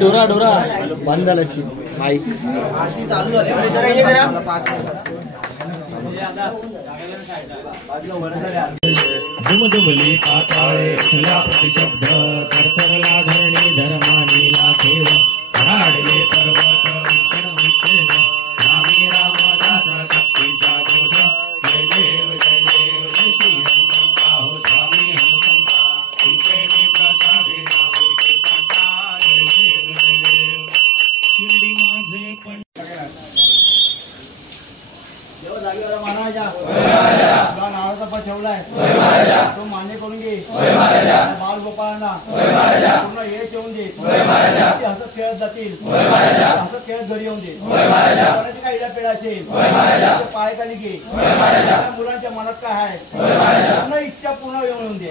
डोरा डोरा बंद झाला माईक चालू झाले दुमदुमली पाताळे खुला प्रतिशब्द थरथरला धरणी धर्मानी लाखेव कराडले पर्वत विठ्ठल विठ्ठल रामे रामदास शक्तीचा बोध जय देव जय श्री हनुमंता हो स्वामी हनुमंता कृपेने प्रसादे नामोचे कंटा जय देव शिर्डी माझे पण नावाचा पण ठेवलाय तो मान्य करून घे बाल गोपाळांना पूर्ण हे ठेवून दे हसत खेळत जातील हसत खेळत घरी येऊन दे कोणाची काय इडा पेडा असेल पाय खाली घे मुलांच्या मनात काय आहे पूर्ण इच्छा पूर्ण येऊन दे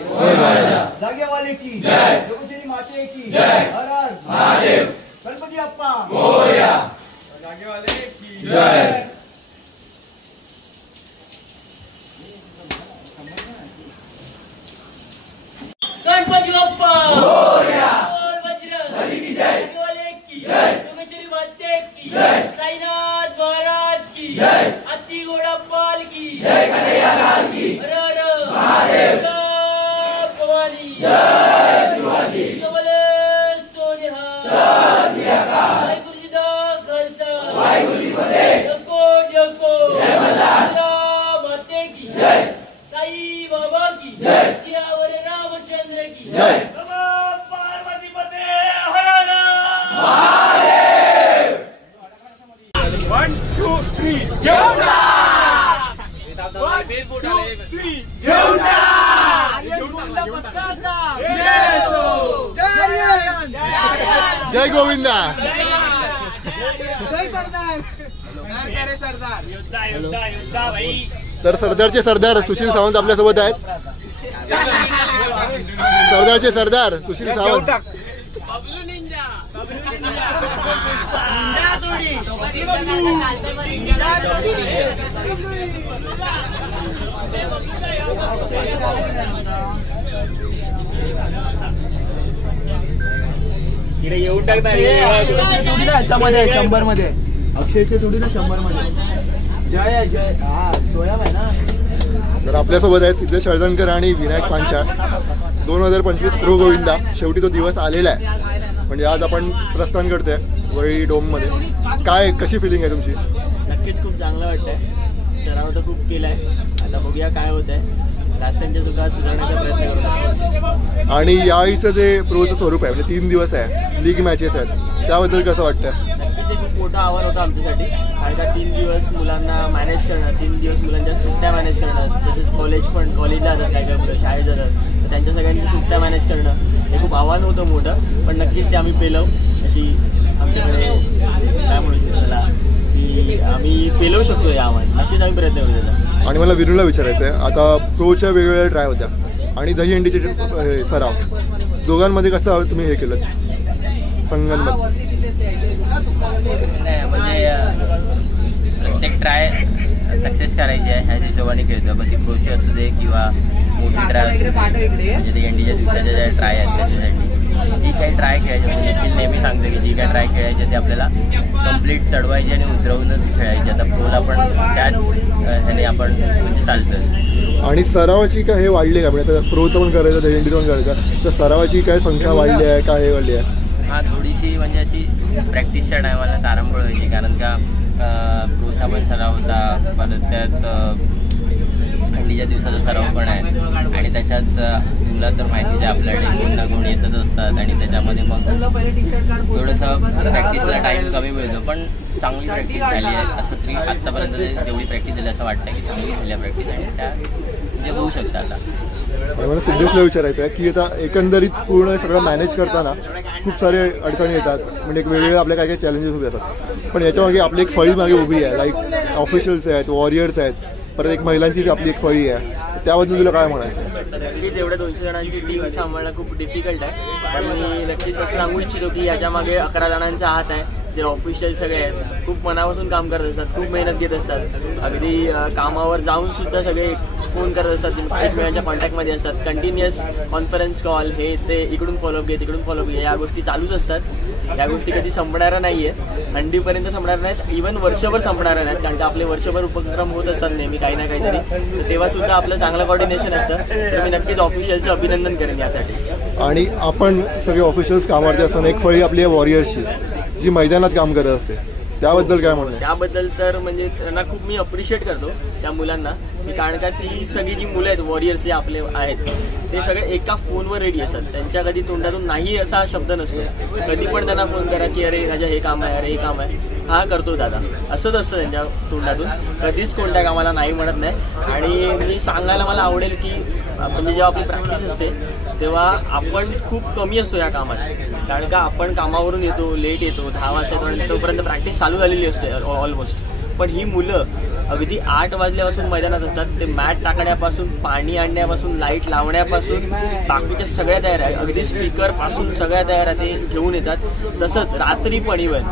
जागेवाले की जोगेश्वरी माते की हर हर महादेव गणपती बाप्पा मोरया जागेवाले की जय गणपती बाप्पा मोरया बोल बजरंग की जय जागेवाले की जय जोगेश्वरी माते की जय साईनाथ महाराज की जय अति गोड़ापाल की जय कन्हैया लाल की हर हर महादेव भवानी जय शिवाजी बोले सोनिहा सासियाका वाई गुरुजी दा खालसा वाई गुरुजी मध्ये जको जको जय मल्हार माते की जय साई बाबा की जय सियावर रामचंद्र की जय पार्वती पते हर हर महादेव 1 2 3 घेऊना 1 2 3 घेऊना जय गोविंदा जय सरदार सरदार युद्धा युद्धा युद्धा भाई तर सरदारचे सरदार सुशील सावंत आपल्यासोबत आहेत सरदारचे सरदार सुशील सावंत बबलू निंजा इकडे येऊन टाकता थोडी ना ह्याच्यामध्ये 100 मध्ये अक्षयचे थोडी ना 100 मध्ये जय जय हा सोयाब आहे ना. तर आपल्यासोबत आहेत सिद्धेश हळदणकर आणि विनायक पांचाळ. 2025 प्रो गोविंदा शेवटी तो दिवस आलेला आहे. म्हणजे आज आपण प्रस्थान करतोय वरळी डोममध्ये. काय कशी फिलिंग आहे तुमची? नक्कीच खूप चांगलं वाटतंय. सराव तर खूप केलाय, आता बघूया काय होतंय. लास्ट टाइमच्या चुका सुधारण्याचा प्रयत्न करू. आणि यावेळीचं जे प्रोचं स्वरूप आहे म्हणजे 3 दिवस आहे, लीग मॅचेस आहेत, त्याबद्दल कसं वाटतं? नक्कीच खूप मोठं आव्हान होतं आमच्यासाठी. कारण का 3 दिवस मुलांना मॅनेज करणं, 3 दिवस मुलांच्या सुट्ट्या मॅनेज करणं, तसेच कॉलेजला जातात काय काय मुलं, शाळेत जातात, तर त्यांच्या सगळ्यांच्या सुट्ट्या मॅनेज करणं हे खूप आव्हान होतं मोठं. पण नक्कीच ते आम्ही पेलव अशी आमच्याकडे काय म्हणू शकतो त्याला की आम्ही पेलवू शकतो हे आव्हान. नक्कीच आम्ही प्रयत्न करू त्याचा. आणि मला विनूला विचारायचं आहे, आता प्रोच्या वेगवेगळ्या ट्राय होत्या आणि दहीहंडीचे सराव, दोघांमध्ये कसं तुम्ही हे केलं संघांमध्ये? म्हणजे प्रत्येक ट्राय सक्सेस करायची आहे ह्या हिशोबाने खेळतो. पण ती प्रोची असू दे किंवा मोठी ट्राय असू दे, म्हणजे दहीहंडीच्या दिवसाच्या ज्या ट्राय आहेत त्याच्यासाठी जी काही ट्राय खेळायची, म्हणजे निखिल नेहमी सांगतो की जी काही ट्राय खेळायची ती आपल्याला कंप्लीट चढवायची आणि उतरवूनच खेळायची. आता प्रोला पण त्याच ह्याने आपण म्हणजे चालतं. आणि सरावाची काय हे वाढली का? म्हणजे आता प्रोचं पण करायचं, दहीहंडीचं पण करायचं, तर सरावाची काय संख्या वाढली आहे का हे वाढली आहे? हां, थोडीशी म्हणजे अशी प्रॅक्टिसच्या टायमाला तारंबळ व्हायची. कारण का प्रोचा पण सराव होता, परत त्यात हंडीच्या दिवसाचा सराव पण आहे आणि त्याच्यात तुला तर माहितीच आहे आपल्याकडे कोण ना कोण येतच असतात आणि त्याच्यामध्ये मग थोडंसं प्रॅक्टिसला टाईम कमी मिळतो. पण चांगली प्रॅक्टिस झाली आहे असं तरी आत्तापर्यंत जेवढी प्रॅक्टिस झाली असं वाटतं की चांगली झाली आहे प्रॅक्टिस आणि त्या म्हणजे होऊ शकतं. आता मला सिद्धेशला विचारायचं आहे की आता एकंदरीत पूर्ण सगळं मॅनेज करताना खूप सारे अडचणी येतात, म्हणजे एक वेगवेगळे आपल्या काय काय चॅलेंजेस उभे असतात, पण याच्यामागे आपली एक फळी मागे उभी आहे. लाईक ऑफिशियल्स आहेत, वॉरियर्स आहेत, परत एक महिलांची आपली एक फळी आहे. त्याबद्दल तुला काय म्हणायचं? नक्कीच एवढ्या 200 जणांची टीम सांभाळणं खूप डिफिकल्ट आहे. पण मी नक्कीच असं सांगू इच्छितो की याच्यामागे 11 जणांचा हात आहे, जे ऑफिशियल सगळे आहेत खूप मनापासून काम करत असतात, खूप मेहनत घेत असतात. अगदी कामावर जाऊन सुद्धा सगळे फोन करत असतात, एकमेकांच्या कॉन्टॅक्टमध्ये असतात. कंटिन्युअस कॉन्फरन्स कॉल हे ते, इकडून फॉलोअप घे तिकडून फॉलोअप घे, या गोष्टी चालूच असतात. या गोष्टी कधी संपणाऱ्या नाही आहेत, थंडीपर्यंत संपणार नाहीत, इव्हन वर्षभर संपणाऱ्या नाहीत. कारण का आपले वर्षभर उपक्रम होत असतात नेहमी काही ना काहीतरी, तेव्हा सुद्धा आपलं चांगलं कॉर्डिनेशन असतं. तर मी नक्कीच ऑफिशियलचं अभिनंदन करेन यासाठी. आणि आपण सगळे ऑफिशियल्स कामावरती असताना एक फळी आपली आहे वॉरियर्सची, जी मैदानात काम करत असते, त्याबद्दल काय म्हणणं? त्याबद्दल तर म्हणजे त्यांना खूप मी अप्रिशिएट करतो त्या मुलांना, कारण का ती सगळी जी मुलं आहेत वॉरियर्स जे आपले आहेत ते सगळे एका फोनवर रेडी असतात. त्यांच्या कधी तोंडातून नाही असा शब्द नसतो. कधी पण त्यांना फोन करा की अरे राजा हे काम आहे, अरे हे काम आहे, हा करतो दादा, असंच असतं त्यांच्या तोंडातून. कधीच कोणत्या कामाला नाही म्हणत नाही. आणि मी सांगायला मला आवडेल की म्हणजे जेव्हा आपली प्रॅक्टिस असते तेव्हा आपण खूप कमी असतो या कामात, कारण का आपण कामावरून येतो, लेट येतो, 10 वाजता येतो आणि तोपर्यंत प्रॅक्टिस चालू झालेली असते ऑलमोस्ट. पण ही मुलं अगदी 8 वाजल्यापासून मैदानात असतात. ते मॅट टाकण्यापासून, पाणी आणण्यापासून, लाईट लावण्यापासून बाकीच्या सगळ्या तयार आहेत. अगदी स्पीकर पासून सगळ्या तयार ते घेऊन येतात. तसंच रात्री पण इव्हन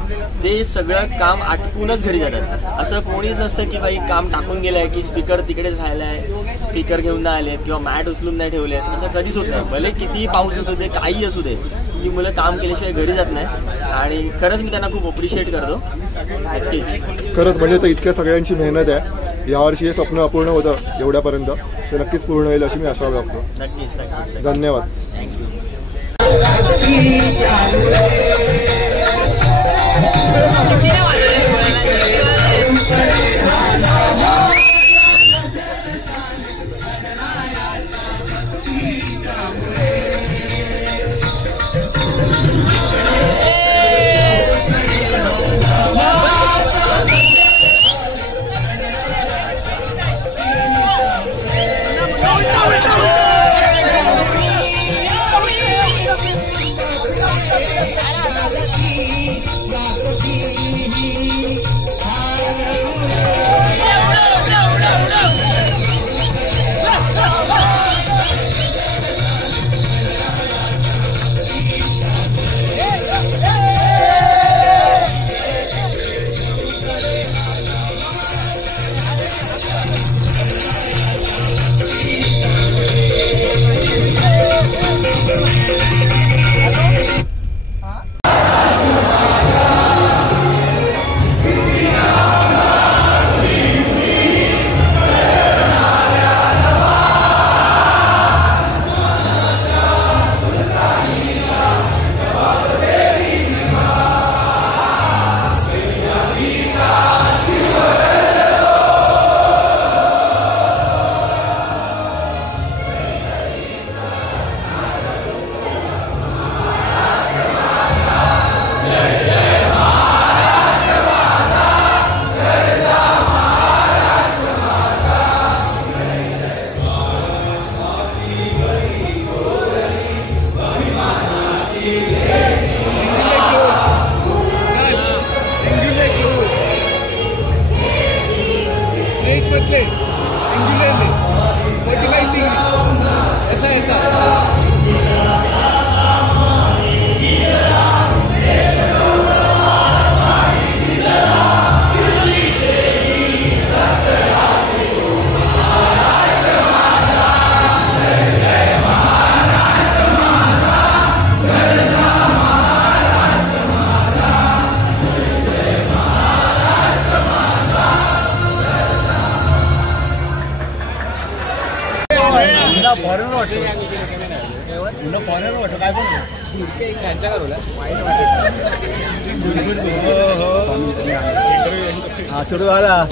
ते सगळं काम आटपूनच घरी जातात. असं कोणीच नसतं की बाई काम टाकून गेलंय की स्पीकर तिकडेच राहिलाय, स्पीकर घेऊन नाही आले किंवा मॅट उचलून नाही ठेवले, असं कधीच होत नाही. भले कितीही पाऊस असू दे, काही असू दे, ती मुलं काम केल्याशिवाय घरी जात नाही. आणि खरंच मी त्यांना खूप अप्रिशिएट करतो. नक्कीच खरंच म्हणजे तर इतक्या सगळ्यांची मेहनत आहे. यावर्षी हे स्वप्न अपूर्ण होतं एवढ्यापर्यंत, ते नक्कीच पूर्ण होईल अशी मी आशा करतो. नक्कीच नक्कीच. धन्यवाद. थँक्यू.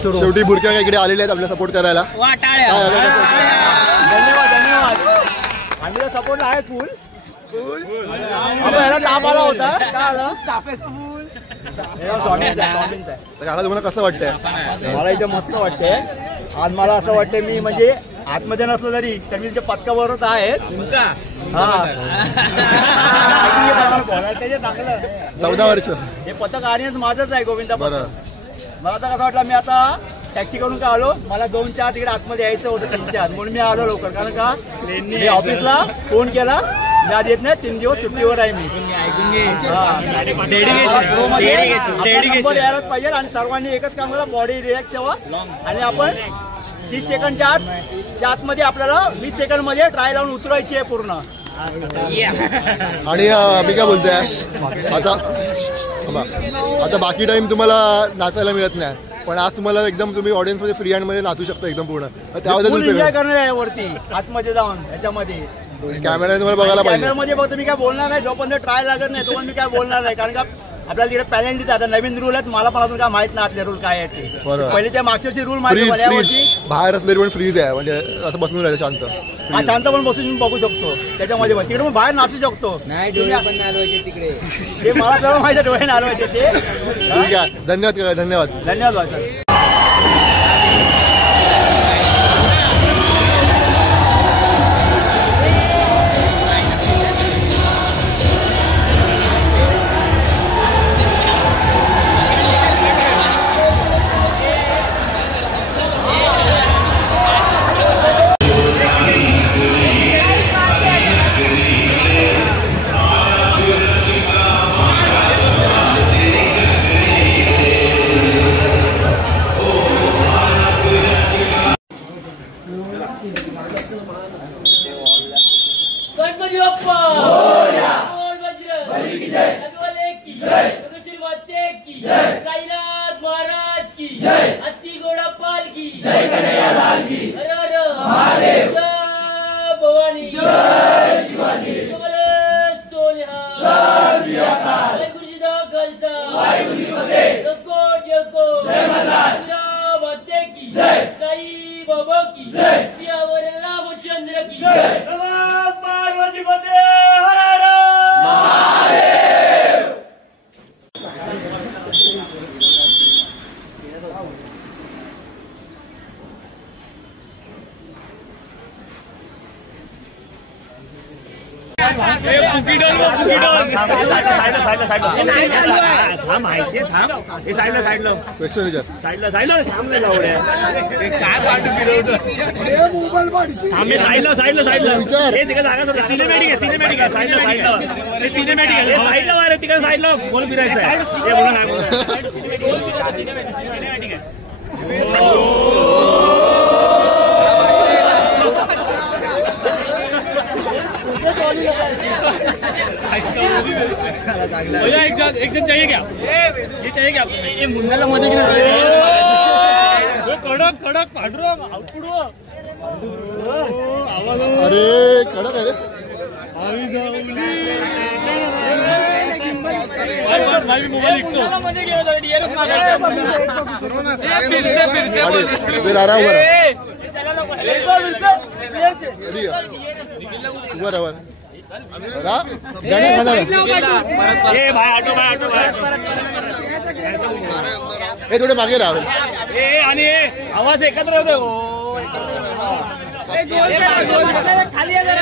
शेवटी बुरक्या इकडे आलेले आहेत आपल्याला सपोर्ट करायला. धन्यवाद धन्यवाद. आम्ही सपोर्टला आहे फुल ह्याला ताप आला होता. काय आलं? चाफ्याचं फुल. तुम्हाला कसं वाटतंय? मला इथे मस्त वाटतंय. आज मला असं वाटतंय मी म्हणजे आतमध्ये नसलो तरी तर मी पथकाबरोबर आहे तुमचा. बोलायचं चांगलं. 14 वर्ष हे पथक आणि माझंच आहे गोविंदा. बरं. मला आता कसं वाटलं, मी आता टॅक्सी करून का आलो, मला 2 4 तिकडे आतमध्ये यायचं होतं 3 4, म्हणून मी आलो लवकर. कारण का मी ऑफिसला फोन केला मी आज येत नाही, 3 दिवस सुट्टीवर आहे मी. डेडिकेशन यायलाच पाहिजे आणि सर्वांनी एकच काम करा, बॉडी रिलॅक्स ठेवा आणि आपण 30 सेकंडच्या आतमध्ये आपल्याला 20 सेकंडमध्ये ट्राय लावून उतरायची आहे पूर्ण. आणि मी काय बोलतोय आता बाकी टाइम तुम्हाला नाचायला मिळत नाही, पण आज तुम्हाला एकदम तुम्ही ऑडियन्स मध्ये फ्री हँड मध्ये नाचू शकता एकदम पूर्ण. त्यामध्ये एन्जॉय करणार आहे वरती आतमध्ये जाऊन. याच्यामध्ये कॅमेरा तुम्हाला बघायला पाहिजे. कॅमेरामध्ये फक्त मी काय बोलणार नाही, जोपर्यंत ट्राय लागत नाही तोपर्यंत मी काय बोलणार नाही, कारण का आपल्याला तिकडे पॅलेंट आता नवीन रूल आहेत. मला पण अजून काय माहित नाही आतले रूल काय आहेत ते. पहिले त्या मागच्या रूल माहिती बाहेर असले पण फ्रीज आहे, म्हणजे असं बसून राहायचं शांत. हा शांत पण बसून बघू शकतो त्याच्यामध्ये, पण तिकडे पण बाहेर नाचू शकतो. तिकडे ते मला सर्व माहिती डोळे नारवायचे ते. ठीक आहे, धन्यवाद धन्यवाद धन्यवाद सर. गणपती बाप्पा मोरया, बोल बजरंग बली की जय, रघुवले की जय, रघुशीलवते की जय, साईनाथ महाराज की जय, अति गोड़ापाल की जय, कन्हैया लाल की हर हर महादेव, जय भवानी, जय शिवाजी, सोनिया, जय श्री अकाल, जय गुरुजी दा खालसा, जय गुरुजी फतेह, जगकोट जगकोट, जय मल्हार, माते की जय, साई बाबा की जय, सियावर रामचंद्र की जय, नमः पार्वती पते हर हर महादेव. बोल फिरायचं एक जण चाहिए क्या? ये चाहिए क्या? ये मुंडाला मध्ये कडक कडक पांढरं अरे कडक आहे रे. हे थोडे मागे राहा आणि आवाज एकत्र होतो.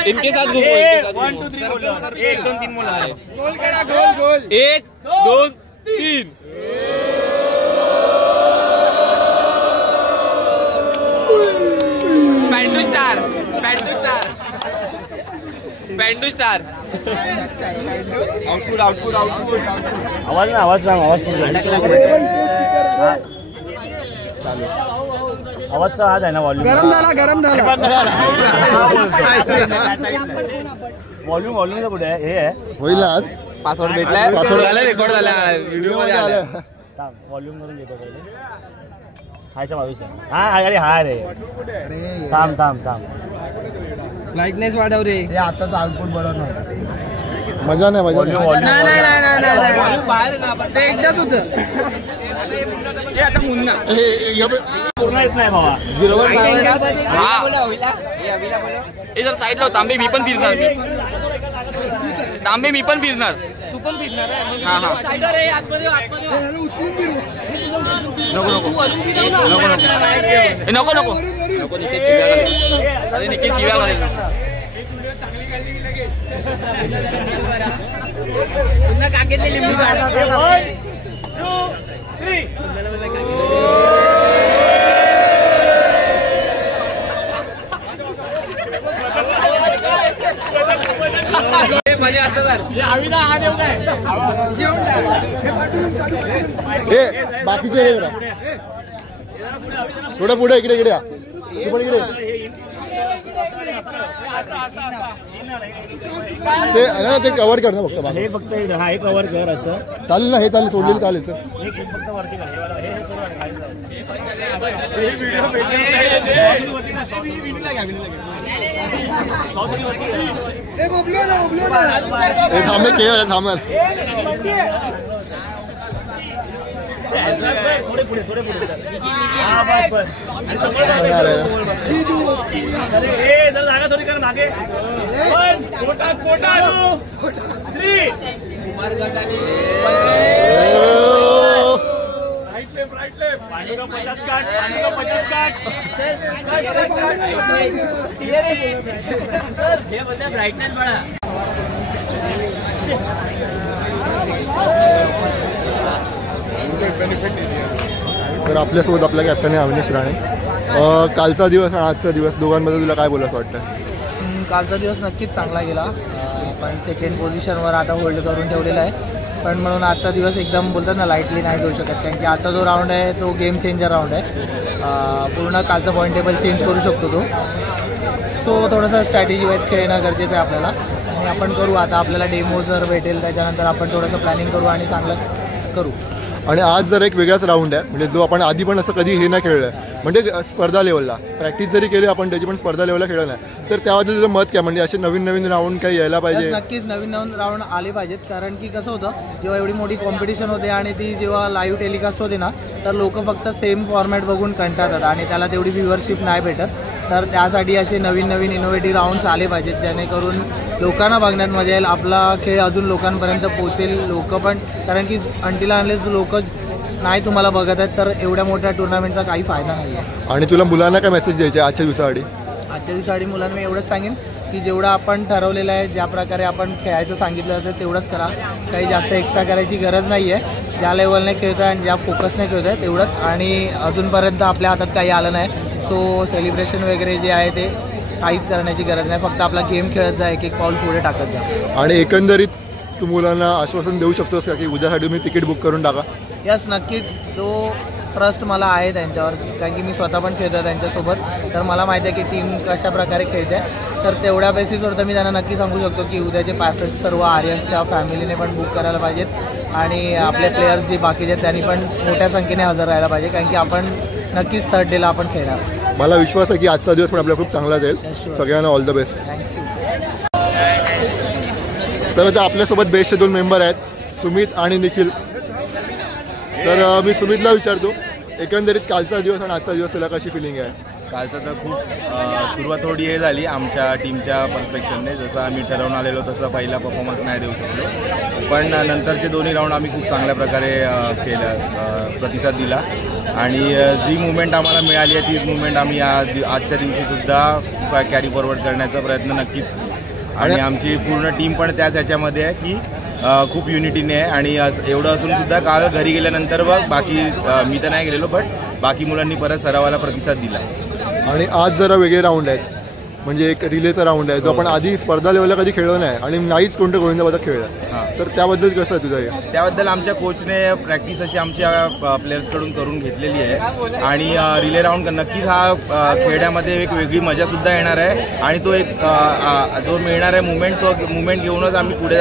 इनके साथ घूमो. 1 2 3 बोलो. 1 2 3 बोला. गोल करा. गोल 1 2 3. पॅन्डू स्टार पॅन्डू स्टार. Output output output. आवाज ना आवाज सांग. आवाज आवाजचा आज आहे ना. वॉल्यूम गरम झाला वॉल्यूम वॉल्यूमचा कुठे आहे? हे आहे होईल ना आज. पासवर्ड भेटलाय. रेकॉर्ड झाला व्हिडिओ मध्ये आला. वॉल्यूम करून घेतो पहिले. हायच्या 22 आहे. हा अरे हा रे. थांब थांब थांब. ब्राईटनेस वाढव रे. हे आताच आउटपुट बरोबर नव्हतं. मजा नाही मजा नाही. बाहेर ना आपण ते एकदाच होतं. पूर्ण येत नाही बाबा. हे जर साईडला तांबे मी पण फिरणार. तांबे मी पण फिरणार. तू पण फिरणार. हा हा नको नको नको नको निकेत शिव्या घालेल. अरे निकेत शिव्या घालेल. पुन्हा कागदले लिंबू काढ. 1 2 3 माझ्या हातात बाकीचे हे करा. थोडं पुढे इकडे इकडे या. तू पण इकडे ते कव्हर कर ना फक्त. हे फक्त हे कव्हर कर असं चालेल ना. हे चालेल सोडलेलं चालेल सर. फक्त वरती कर. थांबे केळ थांबल. थोडे पुढे बस बस. जर जागा थोडी कर मागे. पोटात 3 राईट लेफ्ट. पाणी का 50 काट. हे बोलते ब्राईटनेस बघा. तर आपल्यासोबत आपला कॅप्टन आहे अविनाश राणे. कालचा दिवस आणि आजचा दिवस दोघांबद्दल तुला काय बोलायचं वाटतं? कालचा दिवस नक्कीच चांगला गेला. पण सेकंड पोझिशनवर आता होल्ड करून ठेवलेला आहे. पण म्हणून आजचा दिवस एकदम बोलतात ना लाईटली नाही घेऊ शकत. कारण की आजचा जो राऊंड आहे तो गेम चेंजर राऊंड आहे. पूर्ण कालचं पॉईंट टेबल चेंज करू शकतो तो. सो थोडंसं स्ट्रॅटेजी वाईज खेळणं गरजेचं आहे आपल्याला. आणि आपण करू आता. आपल्याला डेमो जर भेटेल त्याच्यानंतर आपण थोडंसं प्लॅनिंग करू आणि चांगलं करू. आणि आज जर एक वेगळाच राऊंड आहे म्हणजे जो आपण आधी पण असं कधी हे नाही खेळलं आहे. म्हणजे स्पर्धा लेवलला प्रॅक्टिस जरी केली आपण त्याची पण स्पर्धा लेवलला खेळलं नाही. तर त्याबद्दल तुझं मत काय? म्हणजे असे नवीन नवीन राऊंड काही यायला पाहिजे. नक्कीच नवीन राऊंड आले पाहिजेत. कारण की कसं होतं जेव्हा एवढी मोठी कॉम्पिटिशन होते आणि ती जेव्हा लाईव्ह टेलिकास्ट होते ना तर लोक फक्त सेम फॉर्मॅट बघून कंटाळतात आणि त्याला तेवढी व्ह्युअरशिप नाही भेटत. तर त्यासाठी असे नवीन इनोव्हेटिव्ह राऊंड्स आले पाहिजेत जेणेकरून लोकांना बघण्यात मजा येईल. आपला खेळ अजून लोकांपर्यंत पोहोचेल. लोक पण कारण की अंटिल अनलेस लोक नाही तुम्हाला बघत आहेत तर एवढ्या मोठ्या टुर्नामेंटचा काही फायदा नाही आहे. आणि तुला मुलांना काय मेसेज द्यायचे आजच्या दिवसासाठी? आजच्या दिवसासाठी मुलांना मी एवढंच सांगेन की जेवढं आपण ठरवलेलं आहे ज्या प्रकारे आपण खेळायचं सांगितलं तर तेवढंच करा. काही जास्त एक्स्ट्रा करायची गरज नाही आहे. ज्या लेवलने खेळतो आहे आणि ज्या फोकसने खेळतो आहे तेवढंच. आणि अजूनपर्यंत आपल्या हातात काही आलं नाही. सो सेलिब्रेशन वगैरे जे आहे ते काहीच करण्याची गरज नाही. फक्त आपला गेम खेळत जा. एक पाऊल पुढे टाकत जा. आणि एकंदरीत तू मुलांना आश्वासन देऊ शकतोस का की उद्यासाठी मी तिकीट बुक करून टाका? यस नक्कीच. जो ट्रस्ट मला आहे त्यांच्यावर कारण की मी स्वतः पण खेळतो आहे त्यांच्यासोबत. तर मला माहिती आहे की टीम कशा प्रकारे खेळते. तर तेवढ्या बेसिसवर तर मी त्यांना नक्की सांगू शकतो की उद्याचे पॅसेस सर्व आर्यन्सच्या फॅमिलीने पण बुक करायला पाहिजेत. आणि आपले प्लेयर्स जे बाकीचे आहेत त्यांनी पण मोठ्या संख्येने हजर राहायला पाहिजे. कारण की आपण नक्कीच थर्ड डेला आपण खेळणार. मला विश्वास आहे की आजचा दिवस पण आपल्याला खूप चांगला जाईल. सगळ्यांना ऑल द बेस्ट. थँक्यू. तर आता आपल्यासोबत बेस्टचे 2 मेंबर आहेत सुमित आणि निखिल. तर मी सुमितला विचारतो एकंदरीत कालचा दिवस आणि आजचा दिवस तुला कशी फिलिंग आहे? कालचा तर खूप सुरुवात थोडी हे झाली आमच्या टीमच्या परफेक्शनने. जसं आम्ही ठरवून आलेलो तसं पहिला परफॉर्मन्स नाही देऊ शकलो. पण नंतरचे दोन्ही राऊंड आम्ही खूप चांगल्या प्रकारे प्रतिसाद दिला. आणि जी मुवमेंट आम्हाला मिळाली आहे तीच मुवमेंट आम्ही आजच्या दिवशीसुद्धा कॅरी फॉरवर्ड करण्याचा प्रयत्न नक्कीच करू. आणि आमची पूर्ण टीम पण त्याच ह्याच्यामध्ये आहे की खूप युनिटीने आहे. आणि एवढं असून सुद्धा काल घरी गेल्यानंतर बाकी मी तर नाही गेलेलो बट बाकी मुलांनी परत सरावाला प्रतिसाद दिला. आणि आज जरा वेगळे राऊंड आहेत म्हणजे एक रिलेचा राऊंड आहे जो आपण आधी स्पर्धा लेवलला कधी खेळलो नाही आणि नाहीच कोणत्या गोविंदाबाद खेळला. तर त्याबद्दल कसं आहे तुझं हे? त्याबद्दल आमच्या कोचने प्रॅक्टिस अशी आमच्या प्लेयर्सकडून करून घेतलेली आहे. आणि रिले राऊंड नक्कीच हा खेळण्यामध्ये एक वेगळी मजासुद्धा येणार आहे. आणि तो एक जो मिळणार आहे मुवमेंट तो मुवमेंट घेऊनच आम्ही पुढे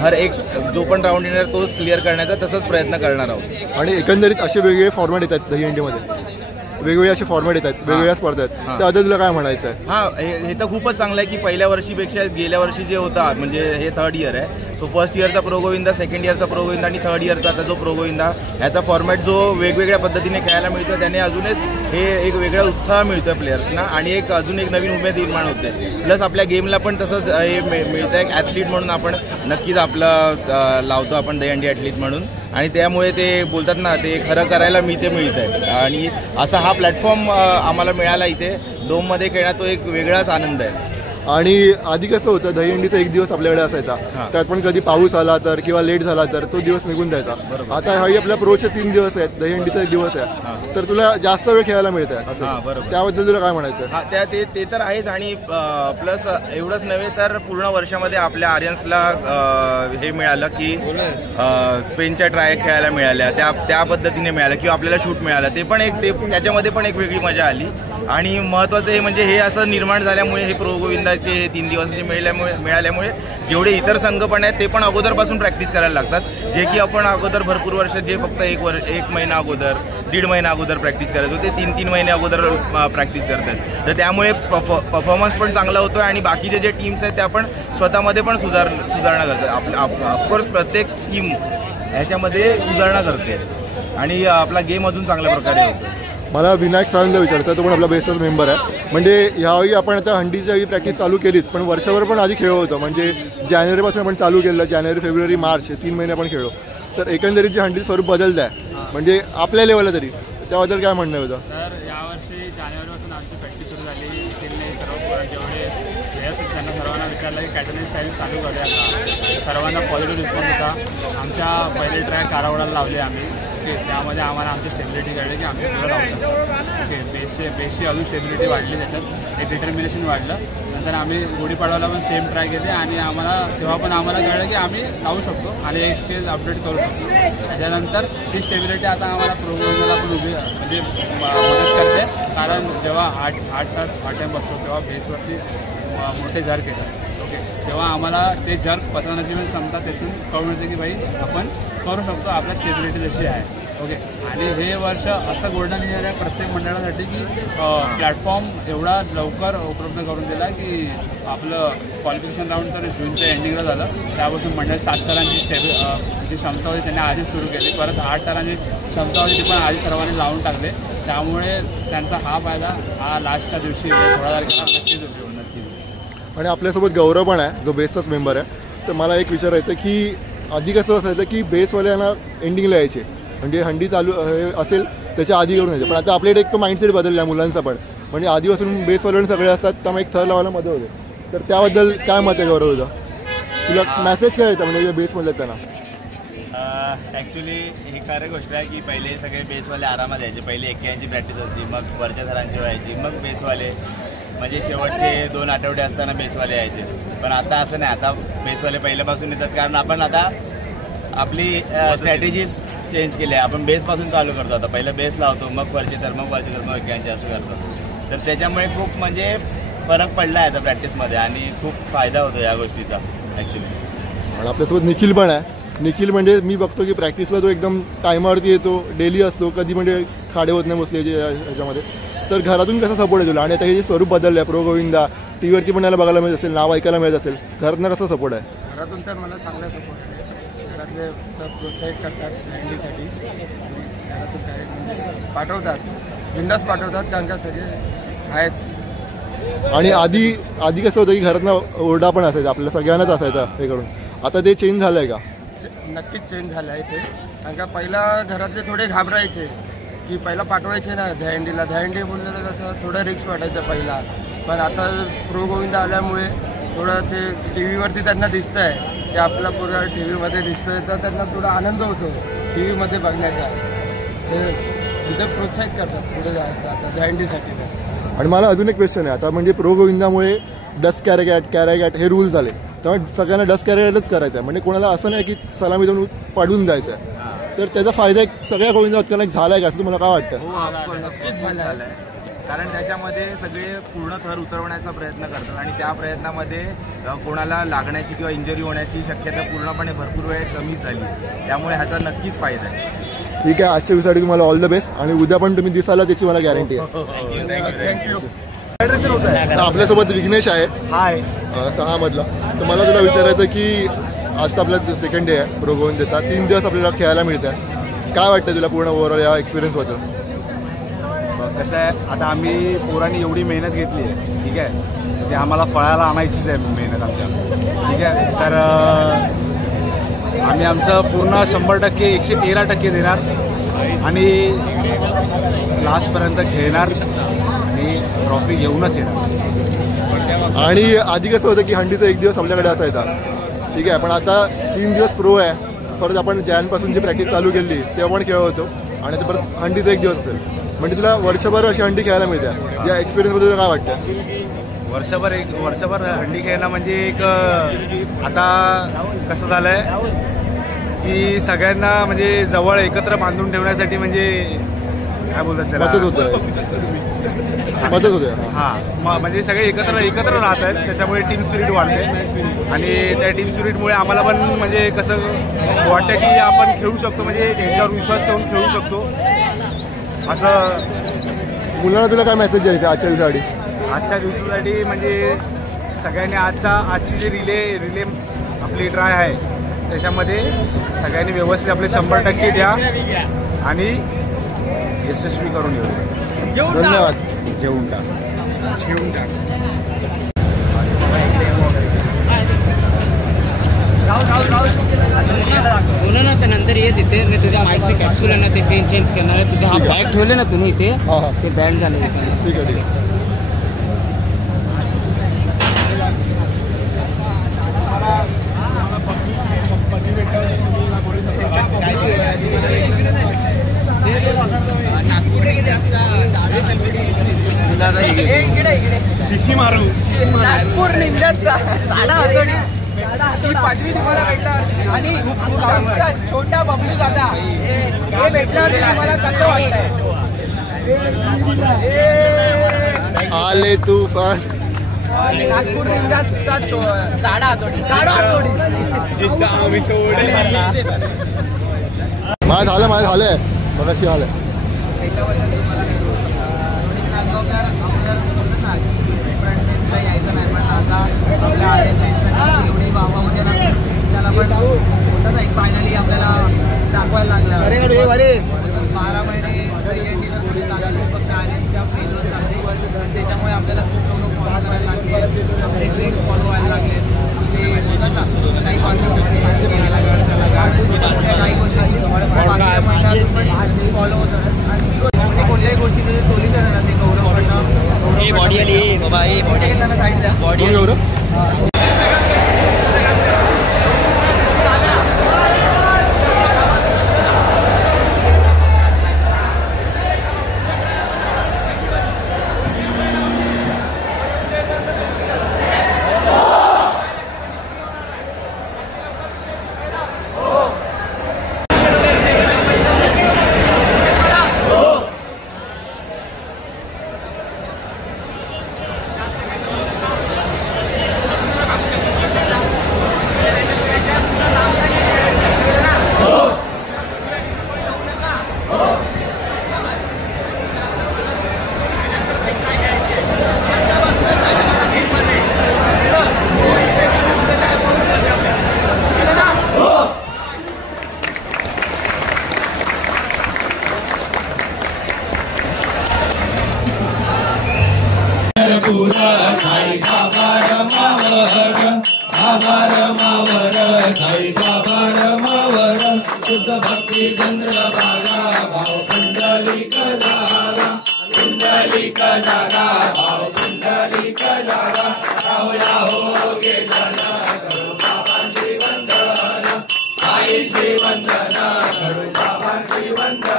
हर एक जो पण राऊंड येणार तोच क्लिअर करण्याचा तसंच प्रयत्न करणार आहोत. आणि एकंदरीत असे वेगवेगळे फॉर्मॅट येतात दहीहंडीमध्ये. वेगवेगळे असे फॉर्मॅट येतात वेगवेगळ्या स्पर्धा आहेत. त्याबद्दल तुला काय म्हणायचं आहे? हां हे तर खूपच चांगलं आहे की पहिल्या वर्षीपेक्षा गेल्या वर्षी जे होता म्हणजे हे 3rd इयर आहे. सो फर्स्ट इयरचा प्रो गोविंदा, सेकंड इयरचा प्रो गोविंदा आणि 3rd इयरचा आता जो प्रो गोविंदा ह्याचा फॉर्मॅट जो वेगवेगळ्या पद्धतीने खेळायला मिळतो त्याने अजूनच हे एक वेगळा उत्साह मिळतो आहे प्लेयर्सना. आणि एक अजून एक नवीन उमेद निर्माण होते. प्लस आपल्या गेमला पण तसंच हे मिळतं आहे. ॲथलीट म्हणून आपण नक्कीच आपलं लावतो आपण दहीहंडी ॲथलीट म्हणून. आणि त्यामुळे ते बोलतात ना ते खरं करायला मिळतं आहे. आणि असा हा प्लॅटफॉर्म आम्हाला मिळाला इथे डोममध्ये खेळण्यात तो एक वेगळाच आनंद आहे. आणि आधी कसं होतं दहीहंडीचा एक दिवस आपल्याकडे असायचा. त्यात पण कधी पाऊस आला तर किंवा लेट झाला तर तो दिवस निघून जायचा. आता हा आपल्या प्रोचे 3 दिवस आहेत दहीहंडीचा 1 दिवस आहे. तर तुला जास्त वेळ खेळायला मिळतंय हां, असं, बरोबर. त्याबद्दल तुला काय म्हणायचं? हा ते तर आहेच. आणि प्लस एवढंच नव्हे तर पूर्ण वर्षामध्ये आपल्या आर्यन्सला हे मिळालं की स्पेनच्या ट्राय खेळायला मिळाल्या, त्या पद्धतीने मिळाल्या किंवा आपल्याला शूट मिळालं. ते पण त्याच्यामध्ये पण एक वेगळी मजा आली. आणि महत्त्वाचं हे म्हणजे हे असं निर्माण झाल्यामुळे हे प्रो गोविंदाचे 3 दिवस मिळाल्यामुळे जेवढे इतर संघ पण आहेत ते पण अगोदरपासून प्रॅक्टिस करायला लागतात, जे की आपण अगोदर भरपूर वर्ष जे फक्त 1 महिना अगोदर 1.5 महिना अगोदर प्रॅक्टिस करत होते, 3 महिने अगोदर प्रॅक्टिस करतात. तर त्यामुळे परफॉर्मन्स पण चांगला होतो आणि बाकीचे जे टीम्स आहेत त्या पण स्वतःमध्ये पण सुधारणा करतात. ऑफकोर्स प्रत्येक टीम ह्याच्यामध्ये सुधारणा करते आणि आपला गेम अजून चांगल्या प्रकारे होतो. मला विनायक सावंत विचारतो, तो पण आपला बेस्टच मेंबर आहे. म्हणजे ह्यावेळी आपण आता हंडीची प्रॅक्टिस चालू केलीच, पण वर्षभर पण आधी खेळलो होतो. म्हणजे जानेवारीपासून आपण चालू केलं, जानेवारी फेब्रुवारी मार्च 3 महिने आपण खेळलो. तर एकंदरीत जे हंडी स्वरूप बदलत आहे म्हणजे आपल्या लेवलला तरी, त्याबद्दल काय म्हणणं होतं? तर यावर्षी जानेवारीपासून आमची प्रॅक्टिस सुरू झाली. तिने सर्व जेवढे प्लेयर्स होते त्यांना सर्वांना विचारलं की कॅटरिंग स्टाईल चालू करूया का. सर्वांना पॉझिटिव्ह रिस्पॉन्स होता. आमच्या पहिले ट्रॅक कारावडाला लावले आम्ही. ओके, त्यामध्ये आम्हाला आमची स्टेबिलिटी कळली की आम्ही पुढे राहू शकतो. ओके, बेसची अजून स्टेबिलिटी वाढली, त्याच्यात एक डिटर्मिनेशन वाढलं. नंतर आम्ही गुढीपाडवाला पण सेम ट्राय केले आणि तेव्हा पण आम्हाला कळलं की आम्ही राहू शकतो आणि एक स्किल्स अपडेट करू शकतो. त्याच्यानंतर ती स्टेबिलिटी आता आम्हाला प्रोग्रामला पण म्हणजे मदत करते. कारण जेव्हा 8 तास अटेम्प्ट असतो तेव्हा बेसवरती मोठे जर्क येतात. ओके, तेव्हा आम्हाला ते जर्क पचवण्याची पण क्षमता त्यातून कळून येते की भाई आपण करू शकतो, आपल्या स्टेबिलिटी जशी आहे. ओके, आणि हे वर्ष असं गोल्डन इयर आहे प्रत्येक मंडळासाठी की प्लॅटफॉर्म एवढा लवकर उपलब्ध करून दिला की आपलं क्वालिफिकेशन राऊंड तर जूनच्या एंडिंगला झालं. त्यापासून मंडळ 7 तारांची जी क्षमता होती त्यांनी आधीच सुरू केली. परत 8 तारांची क्षमता होती ती पण आधी सर्वांनी लावून टाकले. त्यामुळे त्यांचा हा फायदा हा लास्टच्या दिवशी 16 तारखेला नक्कीच उपयोग. आणि आपल्यासोबत गौरव पण आहे, जो बेसचाच मेंबर आहे. तर मला एक विचारायचं की आधी कसं असायचं की बेसवाल्यांना एंडिंगला यायचे, म्हणजे हंडी चालू असेल त्याच्या आधी करून यायचे. पण आता आपल्याकडे एक तो माइंडसेट बदलला मुलांचा पण, म्हणजे आधीपासून बेसवाल्यांना सगळे असतात त्यामुळे एक थर लावायला मध्ये होते. तर त्याबद्दल काय मत आहे गौरव तुझं? तुला मेसेज काय यायचा म्हणजे बेसमध्ये त्यांना? ॲक्च्युली ही खरं गोष्ट आहे की पहिले सगळे बेसवाले आरामात यायचे. पहिले 81ची प्रॅक्टिस होती, मग वरच्या थरांची व्हायची, मग बेसवाले म्हणजे शेवटचे 2 आठवडे असताना बेसवाले यायचे. पण आता असं नाही, आता बेसवाले पहिल्यापासून येतात. कारण आपण आता आपली स्ट्रॅटेजीज चेंज केली आहे. आपण बेसपासून चालू करतो. आता पहिलं बेस लावतो, मग वरचे तर मग 81 असं करतो. तर त्याच्यामुळे खूप म्हणजे फरक पडला आहे आता प्रॅक्टिसमध्ये आणि खूप फायदा होतो या गोष्टीचा ॲक्च्युली. आणि आपल्यासोबत निखिल पण आहे. निखिल म्हणजे मी बघतो की प्रॅक्टिसला तो एकदम टायमावरती येतो, डेली असतो, कधी म्हणजे खाडे होत नाही बसले ह्याच्यामध्ये. तर घरातून कसा सपोर्ट आहे तुला? आणि आता हे जे स्वरूप बदललं आहे प्रो गोविंदा, टी व्हीवरती पण याला बघायला मिळत असेल, नाव ऐकायला मिळत असेल, घरातून कसा सपोर्ट आहे? घरातून तर मला चांगला सपोर्ट आहे. घरातले प्रोत्साहित करतात हँडीसाठी. घरातून काय पाठवतात, बिंदास पाठवतात, कारण का सगळे आहेत. आणि आधी कसं होतं की घरातनं ओरडा पण असायचा, आपल्याला सगळ्यांनाच असायचा हे करून. आता ते चेंज झालं आहे का? नक्कीच चेंज झालं आहे ते. कारण का पहिला घरातले थोडे घाबरायचे की पहिला पाठवायचे ना दहंडी बोललेलं कसं थोडं रिक्स वाटायचं पहिला. पण आता प्रो गोविंदा आल्यामुळे थोडं ते टी व्हीवरती त्यांना दिसतं आहे की आपला पूर्ण टी व्हीमध्ये दिसतं आहे, तर त्यांना थोडा आनंद होतो टी व्हीमध्ये बघण्याचा. ते तिथे प्रोत्साहित करतात पुढे जायचं आता दहंडीसाठी. आणि मला अजून एक क्वेश्चन आहे, आता म्हणजे प्रो गोविंदामुळे डस्ट कॅरेगॅट हे रूल झाले, त्यामुळे सगळ्यांना डस्ट कॅरेगॅटच करायचं आहे. म्हणजे कोणाला असं नाही की सलामी देऊन पाडून जायचं आहे. तर त्याचा फायदा एक सगळ्या गोविंदात झाला आहे का असं तुम्हाला काय वाटतं? हो, ऑफकोर्स नक्कीच झाला आहे. कारण त्याच्यामध्ये सगळे पूर्ण थर उतरवण्याचा प्रयत्न करतात आणि त्या प्रयत्नामध्ये कोणाला लागण्याची किंवा इंजरी होण्याची शक्यता पूर्णपणे भरपूर वेळ कमी झाली. त्यामुळे ह्याचा नक्कीच फायदा आहे. ठीक आहे, आजच्या दिवसासाठी तुम्हाला ऑल द बेस्ट. आणि उद्या पण तुम्ही दिसाला त्याची मला गॅरंटी आहे. थँक्यू. आपल्यासोबत विघ्नेश आहे, हाय 6 मधला. तर मला तुला विचारायचं की आज तर आपला सेकंड डे आहे प्रो गोविंदाचा, 3 दिवस आपल्याला खेळायला मिळत आहे. काय वाटतं तुला पूर्ण ओव्हरऑल या एक्सपिरियन्सबद्दल? कसं आहे, आता आम्ही पोरांनी एवढी मेहनत घेतली आहे, ठीक आहे, ते आम्हाला फळायला आणायचीच आहे मेहनत आमच्या, ठीक आहे. तर आम्ही आमचं पूर्ण 100% 113% देणार आणि लास्टपर्यंत खेळणार आणि ट्रॉफी घेऊनच येणार. आणि आधी कसं होतं की हंडीचा 1 दिवस आपल्याकडे असायचा, ठीक आहे, पण आता 3 दिवस प्रो आहे. परत आपण जॅनपासून जी प्रॅक्टिस चालू केली तेव्हा पण खेळ होतो आणि परत हंडीचा 1 दिवस असेल. म्हणजे तुला वर्षभर अशी हंडी खेळायला मिळते. या एक्सपिरियन्सबद्दल तुला काय वाटतं? वर्षभर हंडी खेळणं म्हणजे एक आता कसं झालं आहे की सगळ्यांना म्हणजे जवळ एकत्र बांधून ठेवण्यासाठी म्हणजे काय बोलतात त्याला मदत होते. हां म्हणजे सगळे एकत्र राहत आहेत, त्याच्यामुळे टीम स्पिरिट वाढते आणि त्या टीम स्पिरिटमुळे आम्हाला पण म्हणजे कसं वाटतं की आपण खेळू शकतो, म्हणजे ह्यांच्यावर विश्वास ठेवून खेळू शकतो असं. मुलांना तुला काय मेसेज द्यायचा आजच्या दिवसासाठी? आजच्या दिवसासाठी म्हणजे सगळ्यांनी आजची जी रिले आपली ट्राय आहे त्याच्यामध्ये सगळ्यांनी व्यवस्थित आपले 100% द्या आणि यशस्वी करून येऊ. धन्यवाद. घेऊन टाक. बोला ना, नंतर ये तिथे मी तुझ्या माईकचे कॅप्सूल आहे ना ते चेंज करणार आहे. तुझा हा बॅग ठेवले ना तुम्ही इथे ते बँड झाले. ठीक आहे. नागपूर निंजाचा साडा हातोडी पदवी तुम्हाला भेटल्यावर आणि छोटा बबलू दादा हे भेटल्यावर तुम्हाला कसं वाटतंय? आले तूफान. नागपूर निंजाचा झाडा हातोडी माझं झालंय मगाशी आलंय. त्याच्याबद्दल तुम्हाला यायचं नाही, पण आता आपल्या आल्याच्या एवढी वावा होते ना त्याला पण होतं ना एक फायनली आपल्याला दाखवायला लागलं. 12 महिने रिएंटी जर कोणी चालली फक्त आर्यनच्या पेजवर चालते, त्याच्यामुळे आपल्याला खूप लोक फॉलो करायला लागले, आपले ट्रेंड्स फॉलो व्हायला लागले. ते होतात ना काही कॉन्सेप्ट घ्यायला त्याला गाड काही गोष्टी फॉलो होतात आणि कोणत्याही गोष्टीचं जे सोल्युशन आहे ना ते गौरवकडनं बॉडी आली बाबा बॉडी शुद्ध भक्ती चंद्रभागा भाव कुंडलिक जागा भाव कुंडलिक जागा रावया हो गेला करू बाबांची वंदना साईची वंदना करू बाबांची वंदना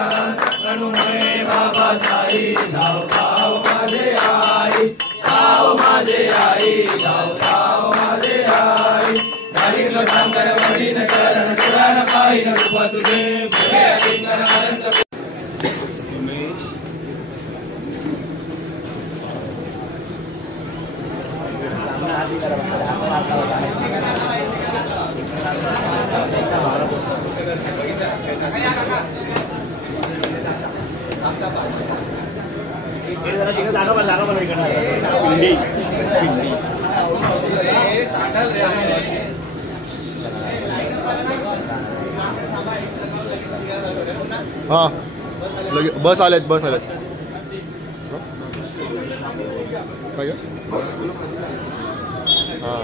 गणुमय बाबा साई नाव गाव माझे आई गाव माझे आई गाव माझे आई गाडीला कामकर वडील चरण पुराण पाहिन रूप तुझे आनंद. हां बस आलेत काय हां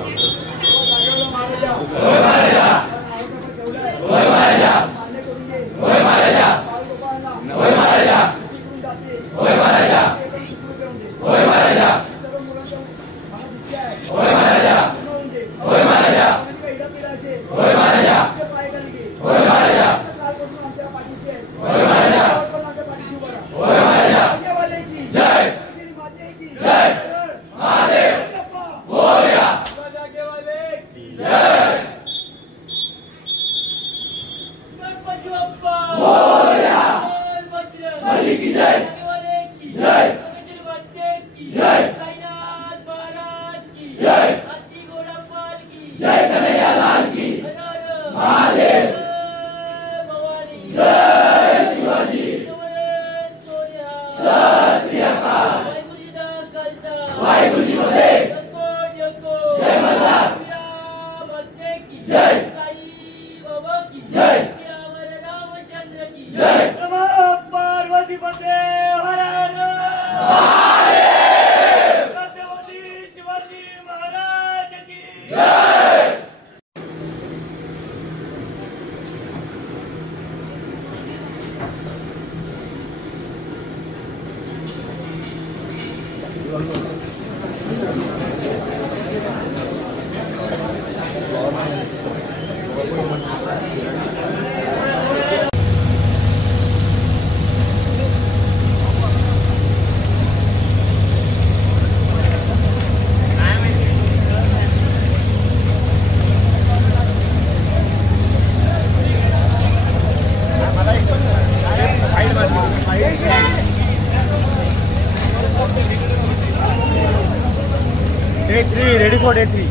Day 3, ready for day 3.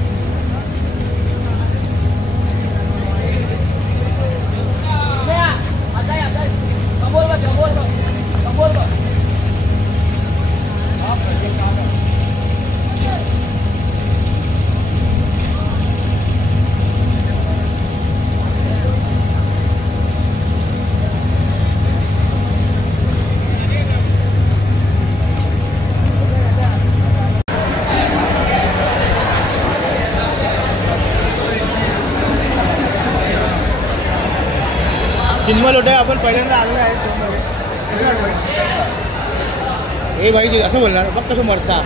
Chinmay Lotay आपण पहिल्यांदा आलेलो आहे हे भाई असं बोलणार बघ कसं मरता.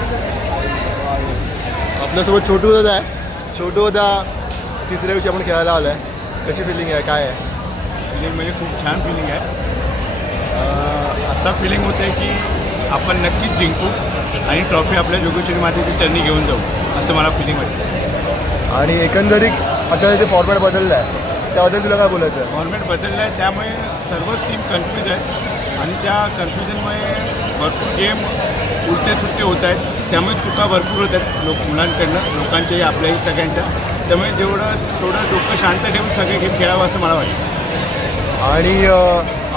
आपल्यासोबत छोटू दादा आहे. छोटू दादा तिसऱ्या दिवशी आपण खेळायला आलो आहे. कशी फिलिंग आहे, काय आहे? फिलिंग म्हणजे खूप छान फिलिंग आहे. असा फिलिंग होतं आहे की आपण नक्कीच जिंकू आणि ट्रॉफी आपल्या जोगेश्वरी मातेच्या चरणी घेऊन जाऊ असं मला फिलिंग वाटतं. आणि एकंदरीत आता जे फॉर्मॅट बदललं आहे त्याबद्दल तुला काय बोलायचं आहे? फॉर्मॅट बदललं आहे त्यामुळे सर्वच टीम कन्फ्यूज आहेत आणि त्या कन्फ्युजनमुळे भरपूर गेम उलटे सुट्टे होत आहेत. त्यामुळे चुका भरपूर होत आहेत मुलांकडनं, लोकांच्याही आपल्याही सगळ्यांच्या. त्यामुळे थोडं डोकं शांत ठेवून सगळे गेम खेळावं असं मला वाटतं. आणि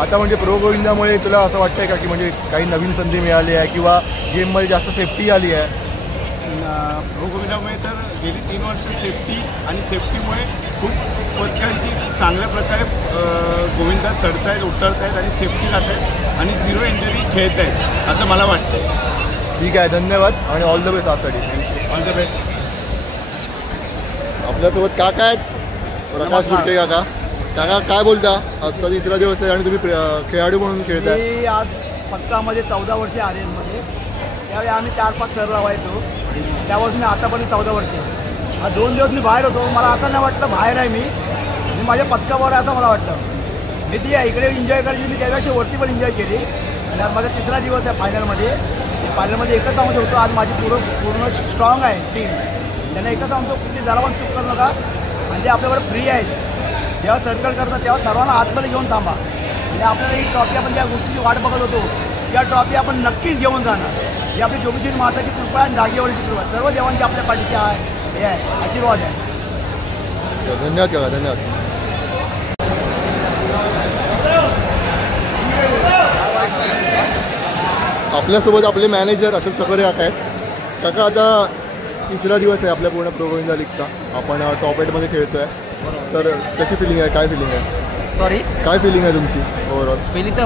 आता म्हणजे प्रो गोविंदामुळे तुला असं वाटतंय का की म्हणजे काही नवीन संधी मिळाली आहे किंवा गेममध्ये जास्त सेफ्टी आली आहे? प्रो गोविंदामुळे तर गेली 3 वर्ष सेफ्टी आणि सेफ्टीमुळे खूप पदकांची चांगल्या प्रकारे गोविंदात चढत आहेत, उतरत आहेत आणि सेफ्टी जात आहेत आणि 0 इंजरी खेळत आहेत असं मला वाटतं. ठीक आहे, धन्यवाद आणि ऑल द बेस्ट आजसाठी. All the best. आपल्यासोबत काका आहेत, प्रकाश गुरटे काका. काका काय बोलता? आजचा तिसरा दिवस आहे आणि तुम्ही खेळाडू म्हणून खेळताय. मी आज पक्कामध्ये 14 वर्षे आले मध्ये. त्यावेळी आम्ही 4-5 थर लावायचो. त्यापासून मी आतापर्यंत 14 वर्षे. आज 2 दिवस मी बाहेर होतो. मला असं नाही वाटलं बाहेर आहे मी माझ्या पत्कावर आहे असं मला वाटलं. मी ती इकडे एन्जॉय करायची, मी त्याच्याशी वरती पण एन्जॉय केली. आणि आज माझा तिसरा दिवस आहे फायनलमध्ये. फायनलमध्ये एकच सांगू शकतो आज माझी पूर्ण स्ट्रॉंग आहे टीम. त्यांना एकच सांगतो कुठली जरा पण चूक करू नका आणि ते आपल्याकडे फ्री आहेत. जेव्हा सर्कल करतात तेव्हा सर्वांना आतमध्ये घेऊन थांबा. म्हणजे आपल्याला ही ट्रॉफी आपण ज्या गोष्टीची वाट बघत होतो त्या ट्रॉफी आपण नक्कीच घेऊन जाणार. ही आपली जोगेश्वरी माताची कृपा आणि जागेवरची कृपा सर्व देवांची आपल्या पाठीशी आहे. हे आहे आशीर्वाद आहे. धन्यवाद काका, धन्यवाद. आपल्यासोबत आपले मॅनेजर अशोक प्रकारे काका आहेत. काका आता तिसरा दिवस आहे आपल्या पूर्ण प्रो गोविंदा लीगचा. आपण टॉप 8मध्ये खेळतोय, तर कशी फिलिंग आहे, काय फिलिंग आहे? सॉरी, काय फिलिंग आहे तुमची ओव्हरऑल? फिलिंग तर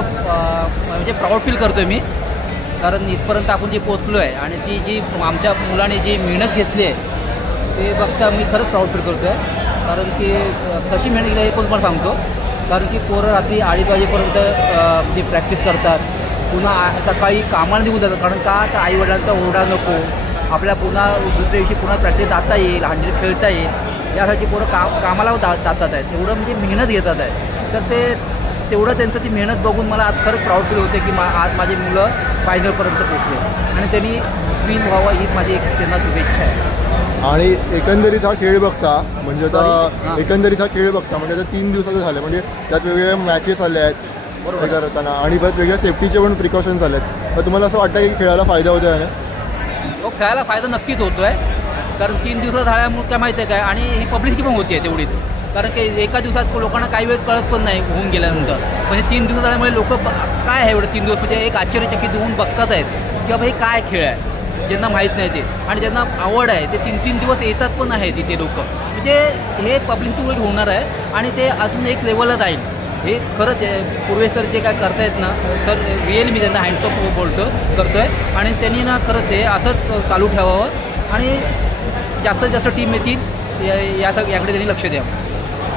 म्हणजे प्राऊड फील करतोय मी, कारण इथपर्यंत आपण जे पोचलो आहे आणि ती जी आमच्या मुलाने जी मेहनत घेतली आहे ते बघता मी खरंच प्राऊड फील करतो आहे. कारण की कशी मेहनत केली हे पण तुम्हाला सांगतो. कारण की पोरं रात्री 2:30 वाजेपर्यंत जे प्रॅक्टिस करतात, पुन्हा सकाळी कामाला निघून जातात. कारण का तर आईवडिलांचा ओरडा नको, आपल्या पुन्हा दुसऱ्या दिवशी पुन्हा प्रॅक्टिस जाता येईल, हंड्रेड खेळता येईल यासाठी पोरं कामाला जातात आहेत. एवढं म्हणजे मेहनत घेतात आहे. तर तेवढं त्यांचं ती मेहनत बघून मला आज खरंच प्राऊड फील होते की आज माझी मुलं फायनलपर्यंत पोचले आणि त्यांनी विन व्हावं ही माझी एक त्यांना शुभेच्छा आहे. आणि एकंदरीत हा खेळ बघता म्हणजे आता एकंदरीत हा खेळ बघता म्हणजे आता 3 दिवसाचं झालं, म्हणजे त्यात वेगवेगळ्या मॅचेस आले आहेत हे करताना आणि परत वेगळ्या सेफ्टीचे पण प्रिकॉशन्स आले आहेत. तर तुम्हाला असं वाटतं की खेळायला फायदा होतो याने? हो, खेळायला फायदा नक्कीच होतो आहे. कारण 3 दिवसात झाल्यामुळे काय माहिती आहे काय, आणि ही पब्लिसिटी पण होती आहे तेवढीच, कारण की एका दिवसात लोकांना काही वेळेस कळत पण नाही होऊन गेल्यानंतर. म्हणजे 3 दिवस झाल्यामुळे लोक काय आहे एवढं 3 दिवस म्हणजे एक आश्चर्यचकित होऊन बघतात आहेत की बाबा हे काय खेळ आहे, ज्यांना माहीत नाही ते, आणि ज्यांना आवड आहे ते 3-3 दिवस येतात पण आहे तिथे लोक. म्हणजे हे पब्लिसिटी होणार आहे आणि ते अजून एक लेवलला जाईल. हे खरंच पूर्वे सर जे काय करतायत ना तर रिअली मी त्यांना हँड्स ऑफ करतोय, आणि त्यांनी ना खरंच ते असंच चालू ठेवावं आणि जास्तीत जास्त टीम येतील याकडे त्यांनी लक्ष द्यावं.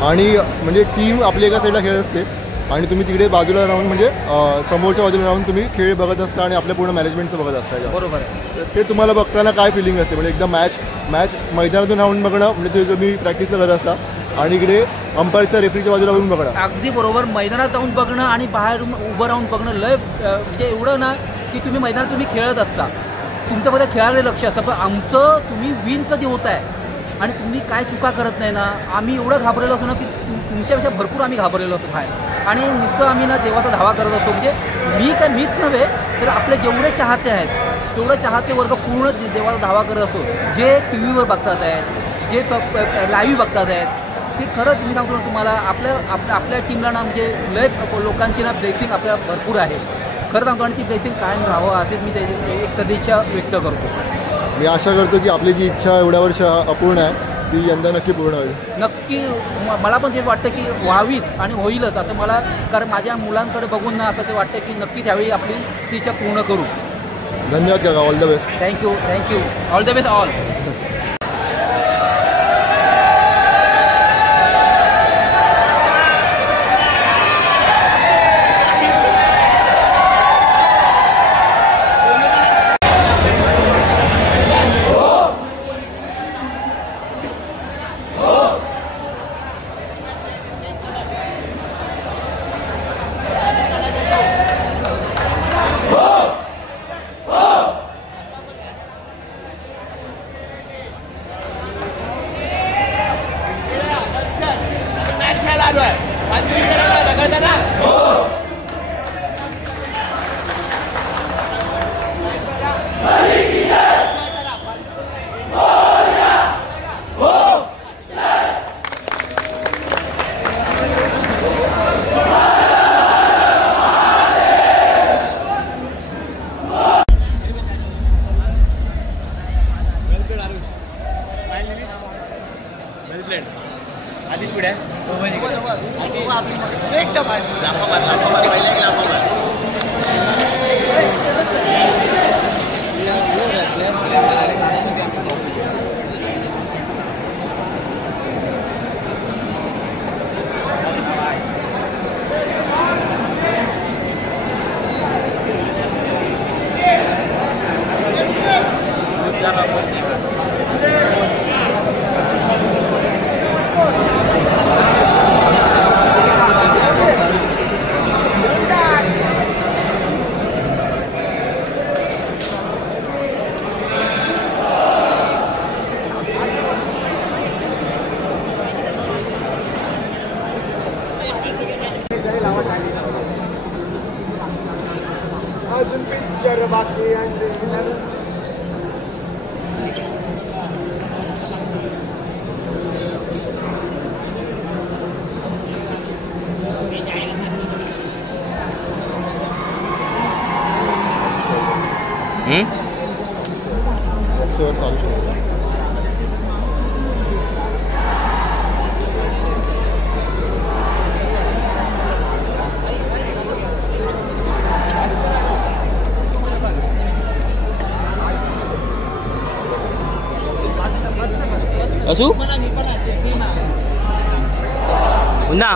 आणि म्हणजे टीम आपली एका साईडला खेळत असते आणि तुम्ही तिकडे बाजूला राहून म्हणजे समोरच्या बाजूला राहून तुम्ही खेळ बघत असता आणि आपल्या पूर्ण मॅनेजमेंटचं बघत असता. बरोबर आहे. ते तुम्हाला बघताना काय फिलिंग असते, म्हणजे एकदा मॅच मैदानातून राहून बघणं म्हणजे ते तुम्ही प्रॅक्टिसला करत असता आणि इकडे अंपायरच्या रेफरीच्या बाजूला राहून बघणं. अगदी बरोबर. मैदानात जाऊन बघणं आणि बाहेर उभं राहून बघणं लय म्हणजे एवढं ना की तुम्ही मैदानात तुम्ही खेळत असता, तुमच्यामध्ये खेळाकडे लक्ष असतं, पण आमचं तुम्ही विन कधी होत आहे आणि तुम्ही काय चुका करत नाही ना, आम्ही एवढं घाबरलेलो असतो ना की तुमच्यापेक्षा भरपूर आम्ही घाबरलेलो असतो बाहेर, आणि नुसतं आम्ही ना देवाचा धावा करत असतो. म्हणजे मीच नव्हे तर आपले जेवढे चाहते आहेत तेवढे चाहते वर्ग पूर्ण देवाचा धावा करत असतो, जे टी व्हीवर बघतात आहेत, जे लाईव्ह बघतात आहेत. ते खरंच मी सांगतो ना तुम्हाला, आपल्या टीमला ना म्हणजे लय लोकांची ना ब्लेसिंग आपल्याला भरपूर आहे, खरं सांगतो, आणि ती ब्लेसिंग कायम राहावं असेच मी त्याची एक सदिच्छा व्यक्त करतो. मी आशा करतो की आपली जी इच्छा एवढ्या वर्ष अपूर्ण आहे ती यंदा नक्की पूर्ण होईल. नक्की मला पण तेच वाटतं की व्हावीच आणि होईलच असं मला, कारण माझ्या मुलांकडे बघून ना असं ते वाटतं की नक्की त्यावेळी आपली ती इच्छा पूर्ण करू. धन्यवाद काका, all the best. Thank you, all the best all. आधीच पुढे अजून पिक्चर बाकी चालू शकतो. असू पुन्हा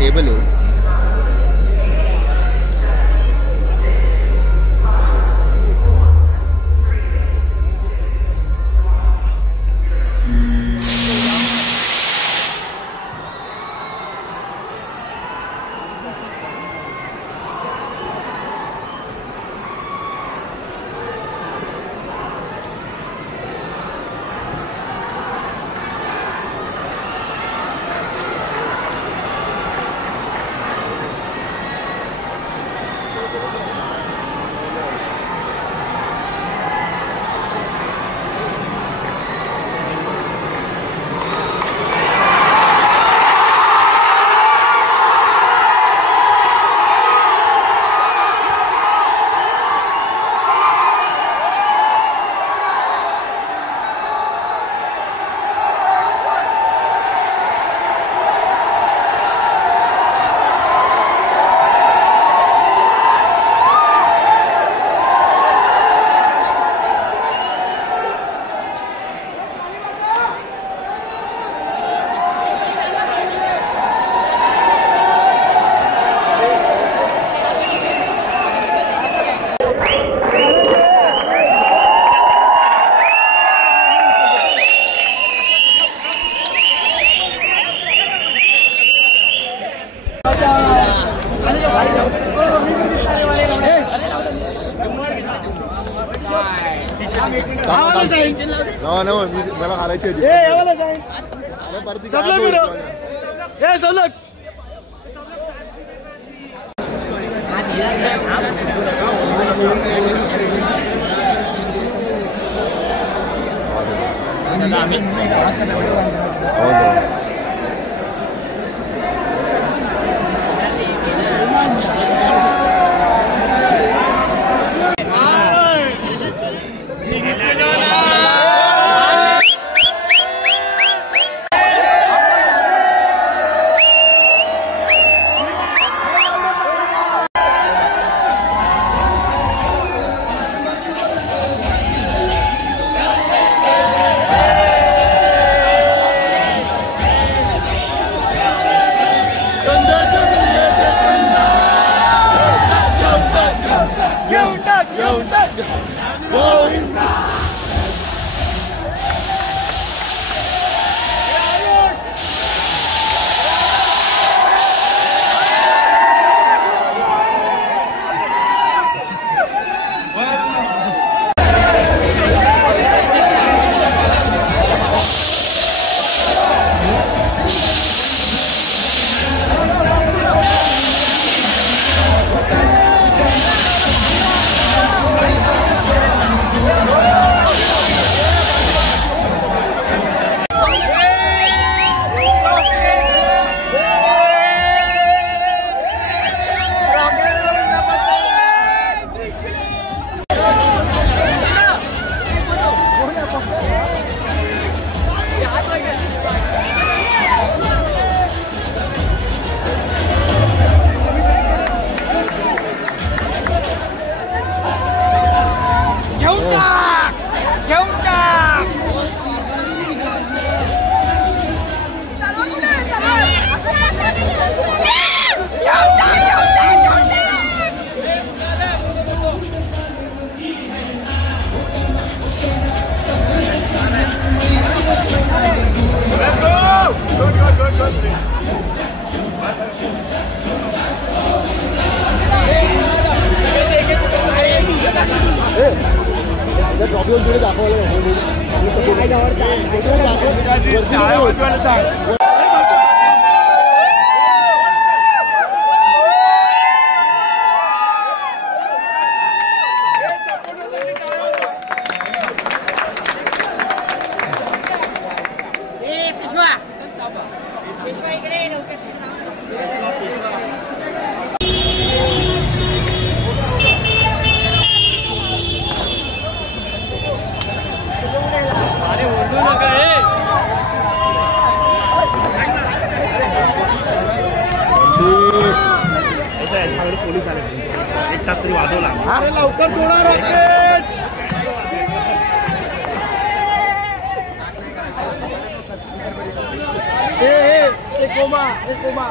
टेबल आहे. मला घालायची लवकर सोडा रॉकेट. कोमा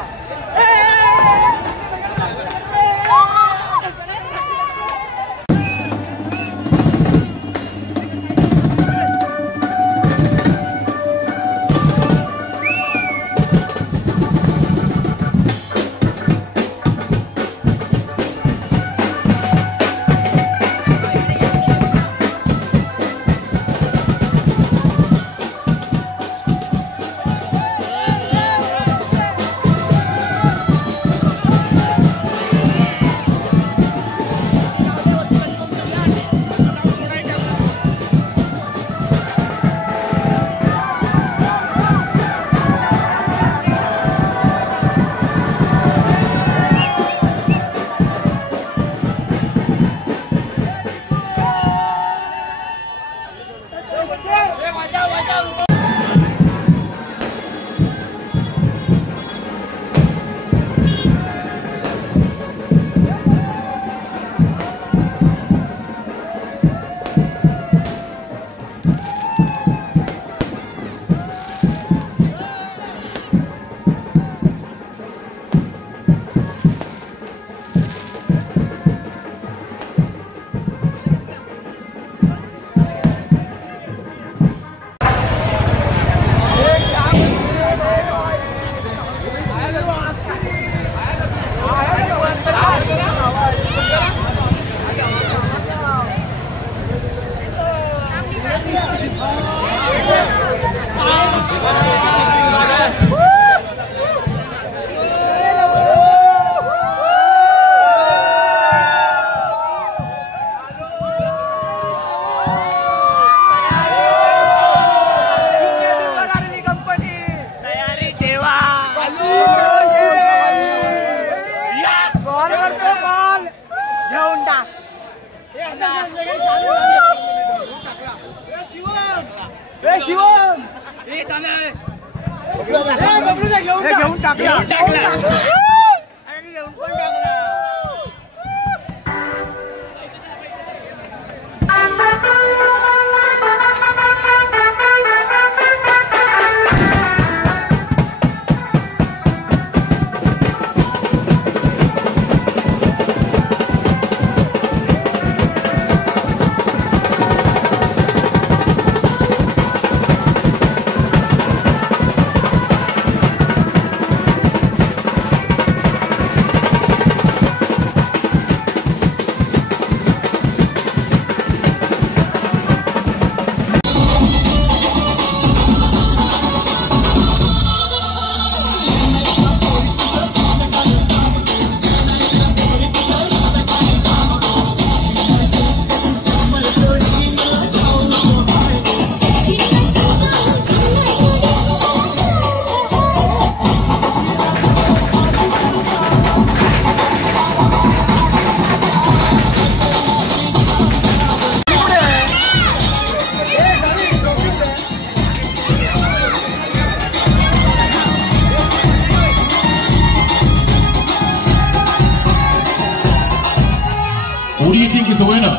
Who do you think is the winner?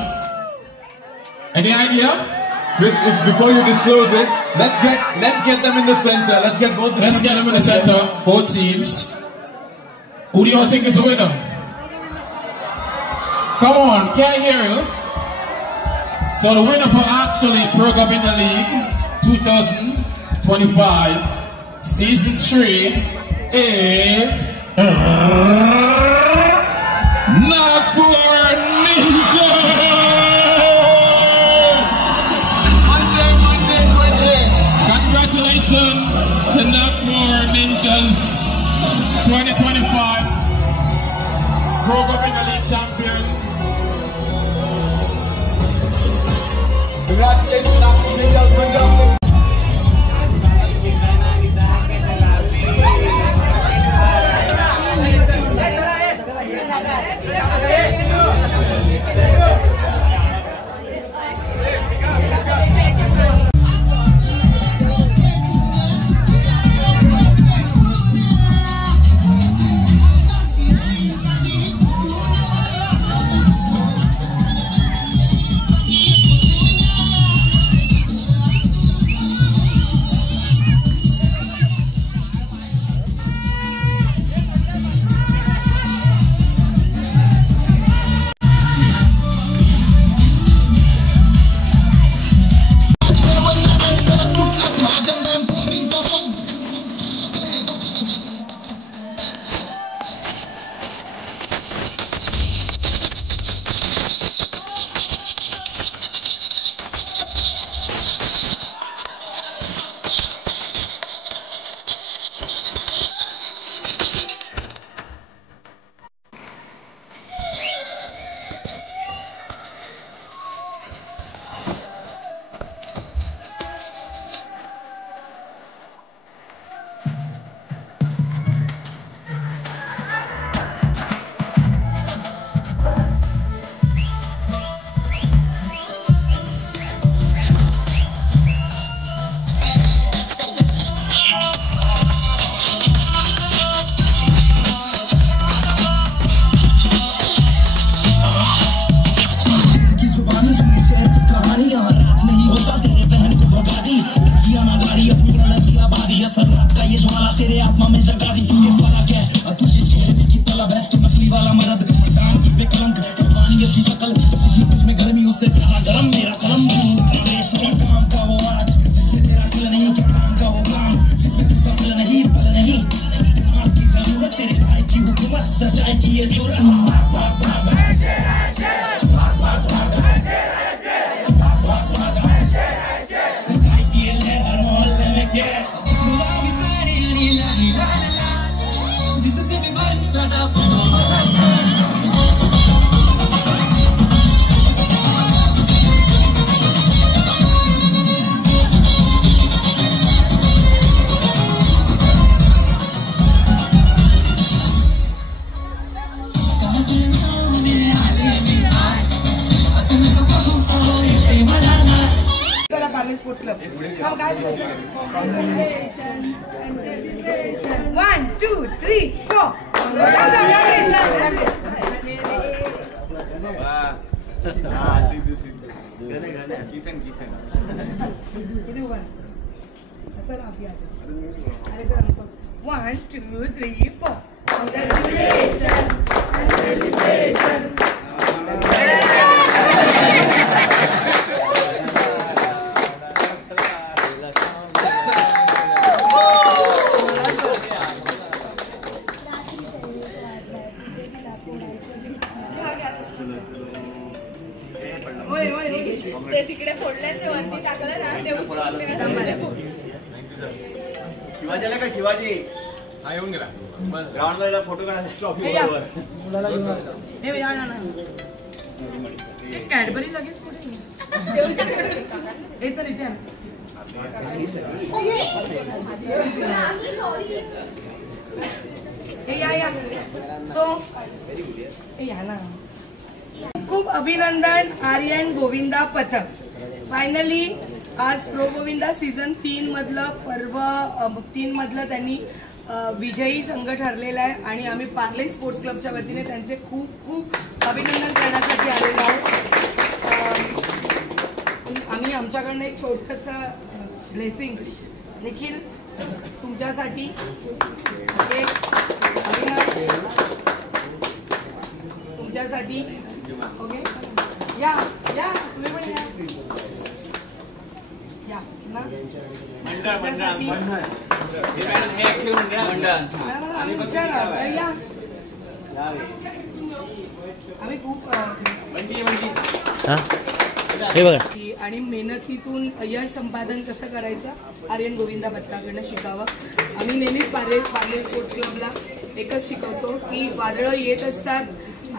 Any idea? Chris, before you disclose it, let's get them in the center. Let's get them in the center. Both teams. Who do you all think is the winner? Come on, can't hear you. So the winner for actually Pro Govinda League 2025 Season 3 is Nagpur Ninjas! Congratulations to Nagpur Ninjas 2025 Pro Govinda League champion. Congratulations, Nagpur Ninjas. Sports Club. Come guys. 1, 2, 3, 4. One, two, three, four. Congratulations and celebrations. ते तिकडे फोडले ते वरती टाकलं ना ते शिवाजीला का शिवाजी हा येऊन गेला ग्राउंडला फोटो काढायचा मुलाला घेऊन कॅडबरी लगेच कुठे चल इथे या सो या ना खूप अभिनंदन आर्यन गोविंदा पथक. फायनली आज प्रो गोविंदा सीझन 3 मधलं पर्व 3 मधलं त्यांनी विजयी संघ ठरलेला आहे आणि आम्ही पार्ले स्पोर्ट्स क्लबच्या वतीने त्यांचे खूप खूप अभिनंदन करण्यासाठी आलेलो आहोत. आम्ही आमच्याकडनं एक छोटंसं ब्लेसिंग्स निखिल तुमच्यासाठी एक तुमच्यासाठी. ओके या या तुम्ही पण या ना तुमच्यासाठी आम्ही खूप हे बघा आणि मेहनतीतून यश संपादन कसं करायचं आर्यन गोविंदा पथकाकडनं शिकावं. आम्ही नेहमीच पार्ले स्पोर्ट्स क्लबला एकच शिकवतो की वादळं येत असतात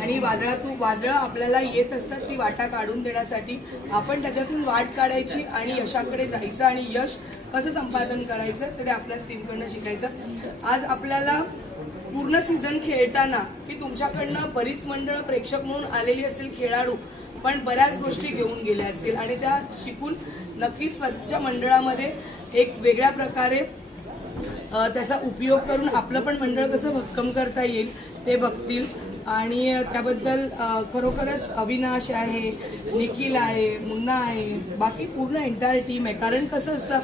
आणि वादळं आपल्याला येत असतात, ती वाटा काढून देण्यासाठी आपण त्याच्यातून वाट काढायची आणि यशाकडे जायचं आणि यश कसं संपादन करायचं ते आपल्याच टीमकडनं शिकायचं. आज आपल्याला पूर्ण सीझन खेळताना की तुमच्याकडनं बरीच मंडळं प्रेक्षक म्हणून आलेली असतील, खेळाडू पण बऱ्याच गोष्टी घेऊन गेल्या असतील आणि त्या शिकून नक्कीच स्वतःच्या मंडळामध्ये एक वेगळ्या प्रकारे त्याचा उपयोग करून आपलं पण मंडळ कसं भक्कम करता येईल ते बघतील. आणि त्याबद्दल खरोखरच अविनाश आहे, निखिल आहे, मुन्ना आहे, बाकी पूर्ण एंटायर टीम आहे. कारण कसं असतं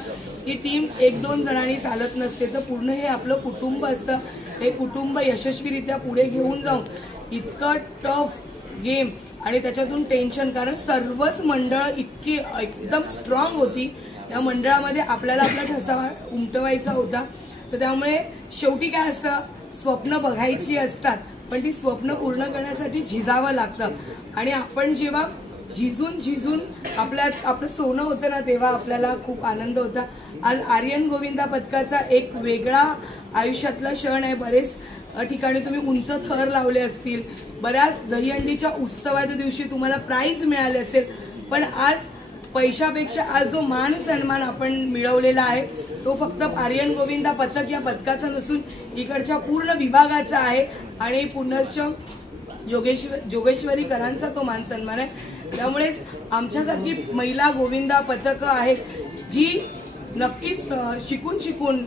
की टीम 1-2 जणांनी चालत नसते, तर पूर्ण हे आपलं कुटुंब असतं. हे कुटुंब यशस्वीरित्या पुढे घेऊन जाऊन इतकं टफ गेम आणि त्याच्यातून टेन्शन, कारण सर्वच मंडळ इतकी एकदम स्ट्रॉंग होती, या मंडळामध्ये आपल्याला आपला ठसा उमटवायचा होता. तर त्यामुळे शेवटी काय असतं, स्वप्न बघायची असतात पण ती स्वप्न पूर्ण करण्यासाठी झिजावं लागतं. आणि आपण जेव्हा झिजून आपलं सोनं होतं ना, तेव्हा आपल्याला खूप आनंद होता. आज आर्यन गोविंदा पथकाचा एक वेगळा आयुष्यातला क्षण आहे. बरेच ठिकाणी तुम्ही उंच थर लावले असतील, बऱ्याच दहीहंडीच्या उत्सवाच्या दिवशी तुम्हाला प्राइज मिळाले असेल, पण आज पैशापेक्षा आज जो मान सन्मान आपण मिळवलेला आहे तो फक्त आर्यन गोविंदा पथक या पथकाचा नसून इकडच्या पूर्ण विभागाचा आहे आणि पुनश्च जोगेश्वरीकरांचा तो मान सन्मान आहे. त्यामुळेच आमच्यासारखी महिला गोविंदा पथकं आहेत जी नक्कीच शिकून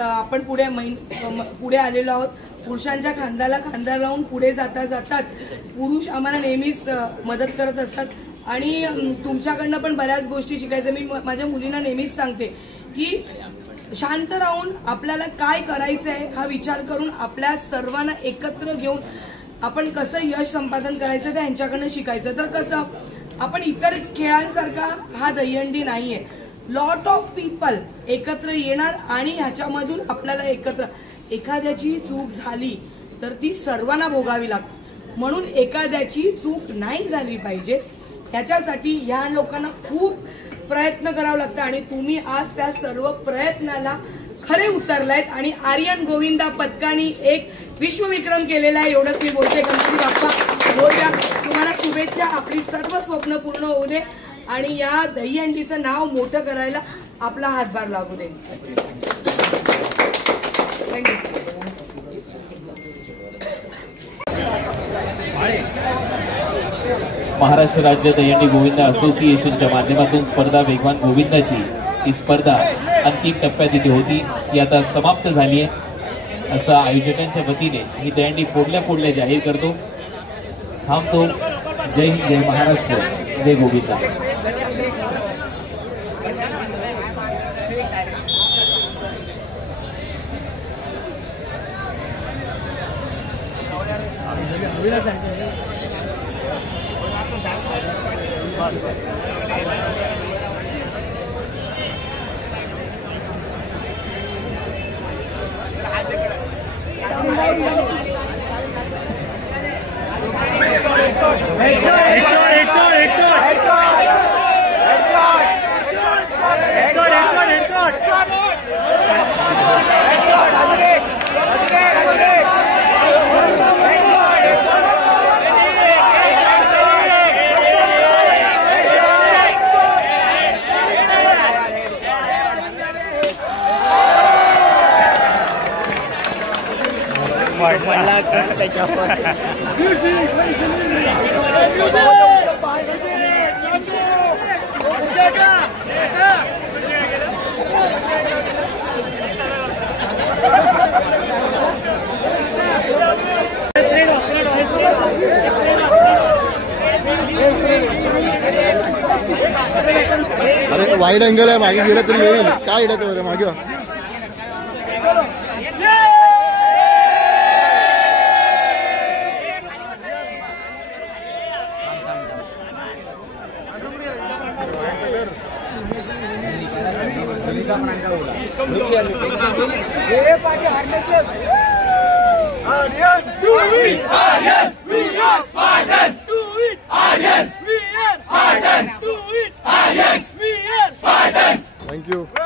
आपण पुढे आलेलो आहोत. पुरुषांच्या खांद्याला खांदा लावून पुढे जाताच पुरुष आम्हाला नेहमीच मदत करत असतात आणि तुमच्याकडनं पण बऱ्याच गोष्टी शिकायचं. मी माझ्या मुलींना नेहमीच सांगते की शांत राहून आपल्याला काय करायचं आहे हा विचार करून आपल्या सर्वांना एकत्र घेऊन आपण कसं यश संपादन करायचं ते यांच्याकडनं शिकायचं. तर कसं आपण इतर खेळांसारखा हा दहीहंडी नाहीये. लॉट ऑफ पीपल एकत्र येणार आणि ह्याच्यामधून आपल्याला एखाद्याची चूक झाली तर ती सर्वांना भोगावी लागते. म्हणून एखाद्याची चूक नाही झाली पाहिजे ह्याच्यासाठी ह्या लोकांना खूप प्रयत्न करावं लागतं आणि तुम्ही आज त्या सर्व प्रयत्नाला खरे उतरलायत आणि आर्यन गोविंदा पथकाने एक विश्वविक्रम केलेला आहे. एवढंच मी बोलते. गणपती बाप्पा मोरया. तुम्हाला शुभेच्छा. आपली सर्व स्वप्न पूर्ण होऊ दे आणि या दहीहंडीचं नाव मोठं करायला आपला हातभार लागू दे. थँक्यू. महाराष्ट्र राज्य दहीहंडी गोविंदा असोसिएशनच्या माध्यमातून स्पर्धा वेगवान गोविंदाची ही स्पर्धा अंतिम टप्प्यात इथे होती, ती आता समाप्त झाली आहे असं आयोजकांच्या वतीने ही दहीहंडी फोडल्या जाहीर करतो. थांबतो. जय हिंद, जय महाराष्ट्र, जय गोविंदा. त्याच्या वाईड अँगल आहे, मागे गेलं तरी येईल. काय येण्यात बरं मागे वा. Thank you.